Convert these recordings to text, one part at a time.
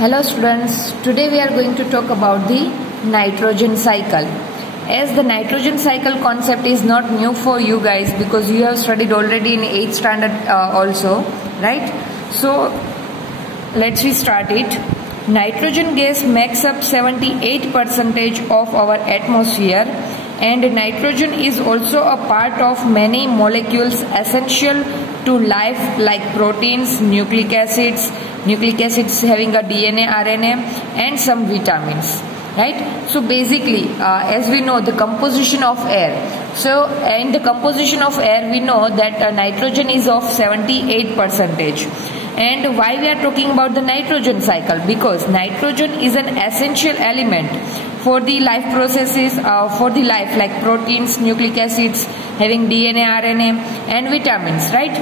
Hello students, today we are going to talk about the nitrogen cycle. As the nitrogen cycle concept is not new for you guys because you have studied already in 8th standard also, right? So let's start it. Nitrogen gas makes up 78% of our atmosphere, and nitrogen is also a part of many molecules essential to life like proteins, nucleic acids having a DNA, RNA, and some vitamins, right? So basically, as we know, the composition of air. So in the composition of air, we know that nitrogen is of 78%. And why we are talking about the nitrogen cycle? Because nitrogen is an essential element for the life processes, for the life like proteins, nucleic acids, having DNA, RNA, and vitamins, right?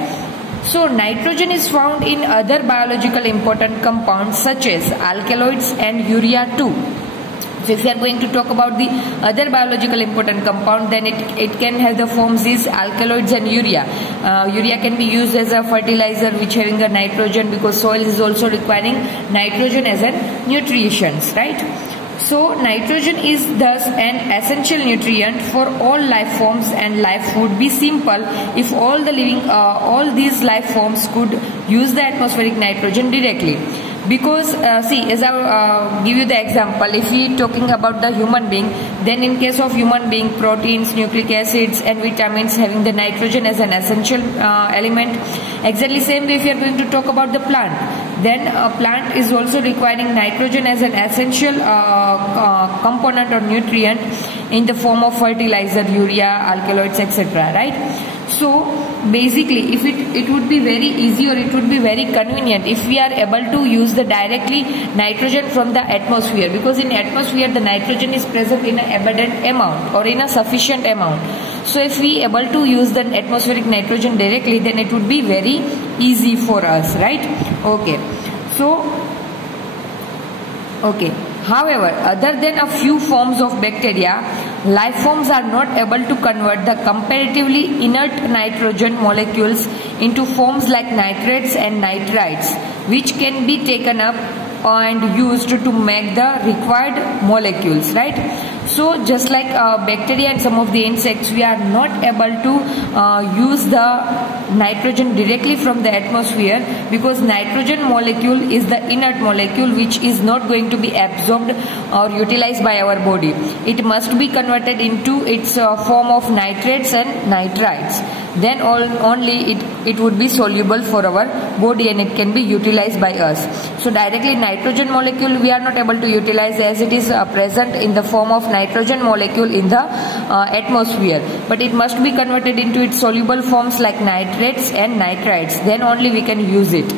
So nitrogen is found in other biological important compounds such as alkaloids and urea too. So if we are going to talk about the other biological important compound, then it can have the forms is alkaloids and urea. Urea can be used as a fertilizer which having a nitrogen because soil is also requiring nitrogen as a nutrients, right? So nitrogen is thus an essential nutrient for all life forms, and life would be simple if all these life forms could use the atmospheric nitrogen directly. Because see, as I give you the example, if we talking about the human being, then in case of human being, proteins, nucleic acids, and vitamins having the nitrogen as an essential element. Exactly same way if we are going to talk about the plant, then a plant is also requiring nitrogen as an essential component or nutrient in the form of fertilizer, urea, alkaloids, etc. Right? So basically, if it would be very easy or it would be very convenient if we are able to use the directly nitrogen from the atmosphere, because in atmosphere the nitrogen is present in an abundant amount or in a sufficient amount. So if we able to use the atmospheric nitrogen directly, then it would be very easy for us, right? Okay. However, other than a few forms of bacteria, life forms are not able to convert the comparatively inert nitrogen molecules into forms like nitrates and nitrites, which can be taken up and used to make the required molecules, right? So just like bacteria and some of the insects, we are not able to use the nitrogen directly from the atmosphere because nitrogen molecule is the inert molecule which is not going to be absorbed or utilized by our body. It must be converted into its form of nitrates and nitrites. Then only it would be soluble for our body and it can be utilized by us. So directly nitrogen molecule we are not able to utilize as it is present in the form of nitrogen molecule in the atmosphere, but it must be converted into its soluble forms like nitrates and nitrites. Then only we can use it.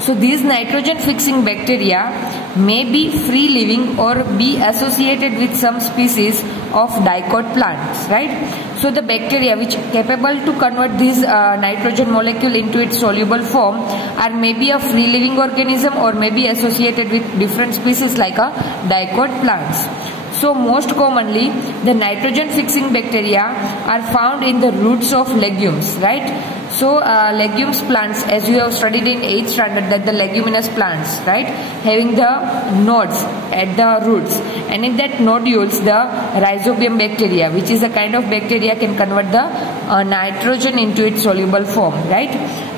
So these nitrogen fixing bacteria may be free living or be associated with some species of dicot plants, right? So the bacteria which capable to convert this nitrogen molecule into its soluble form are maybe a free living organism or may be associated with different species like a dicot plants. So most commonly the nitrogen fixing bacteria are found in the roots of legumes, right? So legumes plants, as you have studied in 8th standard, that the leguminous plants, right, having the nodes at the roots, and in that nodules the rhizobium bacteria, which is a kind of bacteria, can convert the nitrogen into its soluble form, right?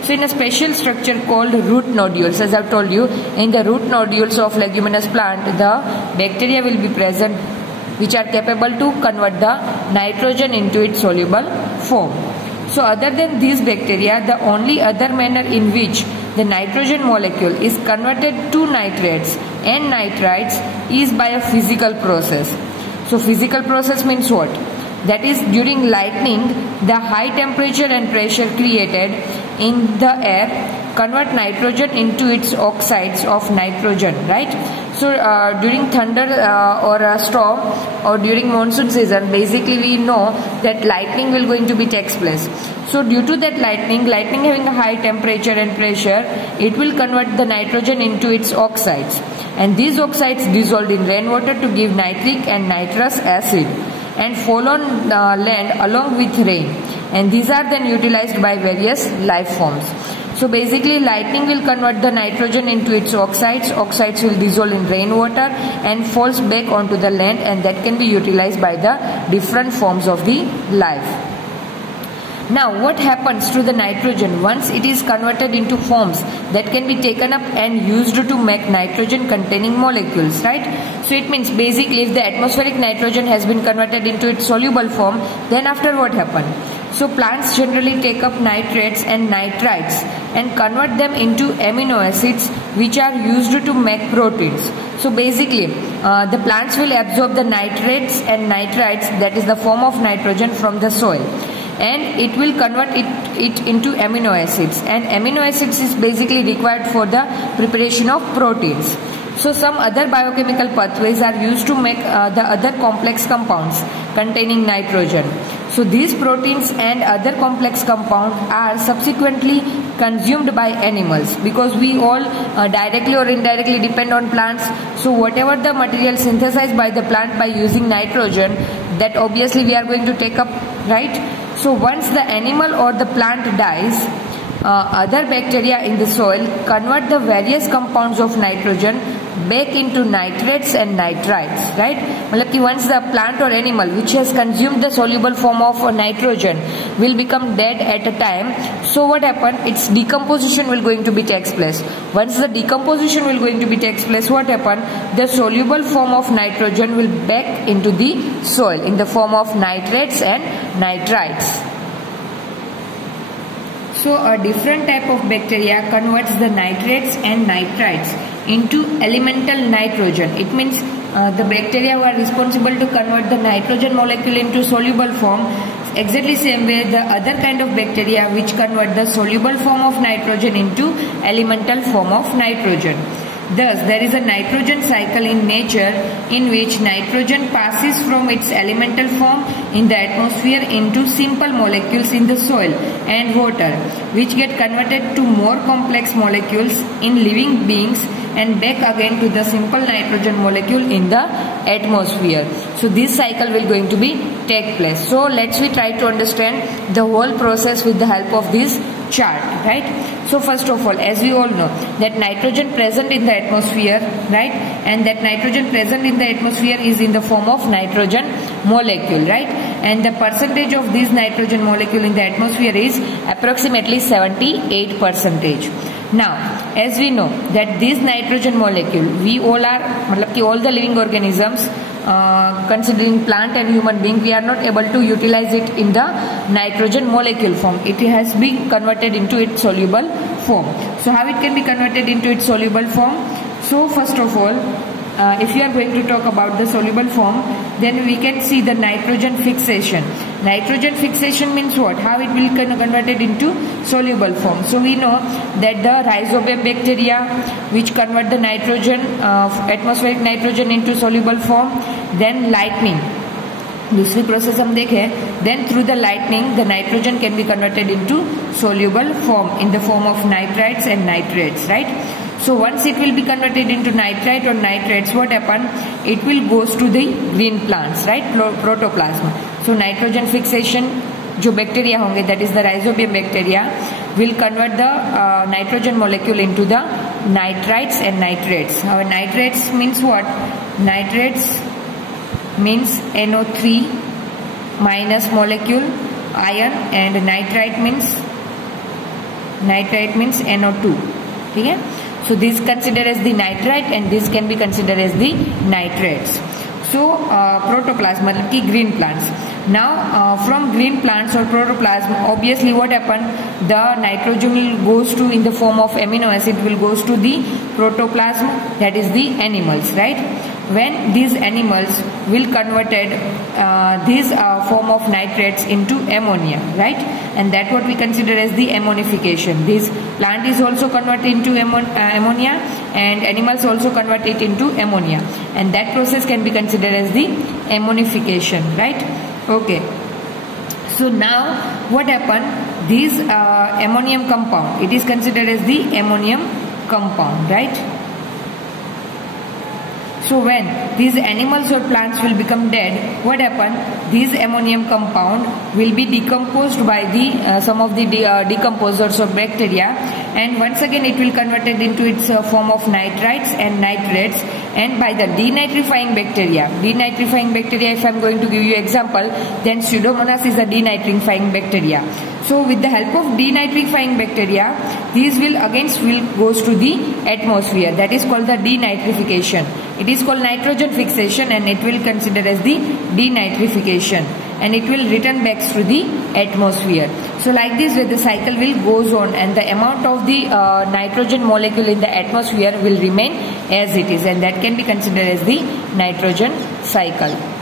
So in a special structure called root nodules, as I have told you, in the root nodules of leguminous plant, the bacteria will be present which are capable to convert the nitrogen into its soluble form. So other than these bacteria, the only other manner in which the nitrogen molecule is converted to nitrates and nitrites is by a physical process. So physical process means what? That is, during lightning, the high temperature and pressure created in the air convert nitrogen into its oxides of nitrogen, right? So during thunder or a storm or during monsoon season, basically we know that lightning will going to be takes place. So due to that lightning having a high temperature and pressure, it will convert the nitrogen into its oxides, and these oxides dissolved in rainwater to give nitric and nitrous acid and fall on land along with rain, and these are then utilized by various life forms. So basically lightning will convert the nitrogen into its oxides. Oxides will dissolve in rainwater and falls back onto the land, and that can be utilized by the different forms of the life. Now what happens to the nitrogen once it is converted into forms that can be taken up and used to make nitrogen containing molecules, right? So it means basically if the atmospheric nitrogen has been converted into its soluble form, then after what happens? So plants generally take up nitrates and nitrites and convert them into amino acids which are used to make proteins. So basically the plants will absorb the nitrates and nitrites, that is the form of nitrogen, from the soil, and it will convert it into amino acids, and amino acids is basically required for the preparation of proteins. So some other biochemical pathways are used to make the other complex compounds containing nitrogen. So these proteins and other complex compounds are subsequently consumed by animals, because we all directly or indirectly depend on plants. So whatever the material synthesized by the plant by using nitrogen, that obviously we are going to take up, right? So once the animal or the plant dies, other bacteria in the soil convert the various compounds of nitrogen back into nitrates and nitrites, right? Matlab ki once the plant or animal which has consumed the soluble form of nitrogen will become dead at a time, so what happen? Its decomposition will going to be takes place. Once the decomposition will going to be takes place, what happen? The soluble form of nitrogen will back into the soil in the form of nitrates and nitrites. So a different type of bacteria converts the nitrates and nitrites into elemental nitrogen. It means the bacteria who are responsible to convert the nitrogen molecule into soluble form, exactly same way the other kind of bacteria which convert the soluble form of nitrogen into elemental form of nitrogen. Thus, there is a nitrogen cycle in nature in which nitrogen passes from its elemental form in the atmosphere into simple molecules in the soil and water, which get converted to more complex molecules in living beings and back again to the simple nitrogen molecule in the atmosphere. So this cycle will going to be take place. So let's we try to understand the whole process with the help of this chart, right? So first of all, as we all know that nitrogen present in the atmosphere, right, and that nitrogen present in the atmosphere is in the form of nitrogen molecule, right, and the percentage of this nitrogen molecule in the atmosphere is approximately 78%. Now as we know that this nitrogen molecule, we all are, matlab ki all the living organisms, considering plant and human being, we are not able to utilize it in the nitrogen molecule form. It has been converted into its soluble form. So how it can be converted into its soluble form? So first of all, if you are going to talk about the soluble form, then we can see the nitrogen fixation. Nitrogen fixation means what? How it will converted into soluble form. So we know that the rhizobium bacteria which convert the nitrogen, atmospheric nitrogen into soluble form, then lightning. दूसरी process हम देखें, then through the lightning the nitrogen can be converted into soluble form in the form of nitrites and nitrates, right? So once it will be converted into nitrite or nitrates, what happen? It will goes to the green plants, right? Protoplasm. So nitrogen fixation, जो bacteria होंगे, that is the rhizobium bacteria, will convert the nitrogen molecule into the nitrites and nitrates. Our nitrates means what? Nitrates means NO3 minus molecule ion, and nitrite means NO2. Okay? So this considered as the nitrite and this can be considered as the nitrates. So protoplasm, मतलब कि green plants. Now from green plants or protoplasm, obviously what happened? The nitrogen will goes to, in the form of amino acid, will goes to the protoplasm, that is the animals, right? When these animals will converted this form of nitrates into ammonia, right? And that what we consider as the ammonification. This plant is also converted into ammonia, and animals also convert it into ammonia, and that process can be considered as the ammonification, right? Okay. So now what happened? This ammonium compound, it is considered as the ammonium compound, right? So when these animals or plants will become dead, what happen? This ammonium compound will be decomposed by the some of the decomposers or bacteria, and once again it will convert it into its form of nitrites and nitrates, and by the denitrifying bacteria, if I am going to give you example, then Pseudomonas is a denitrifying bacteria. So with the help of denitrifying bacteria, these will goes to the atmosphere. That is called the denitrification. It is called nitrogen fixation, and it will consider as the denitrification, and it will return back to the atmosphere. So like this way the cycle will goes on, and the amount of the nitrogen molecule in the atmosphere will remain as it is, and that can be considered as the nitrogen cycle.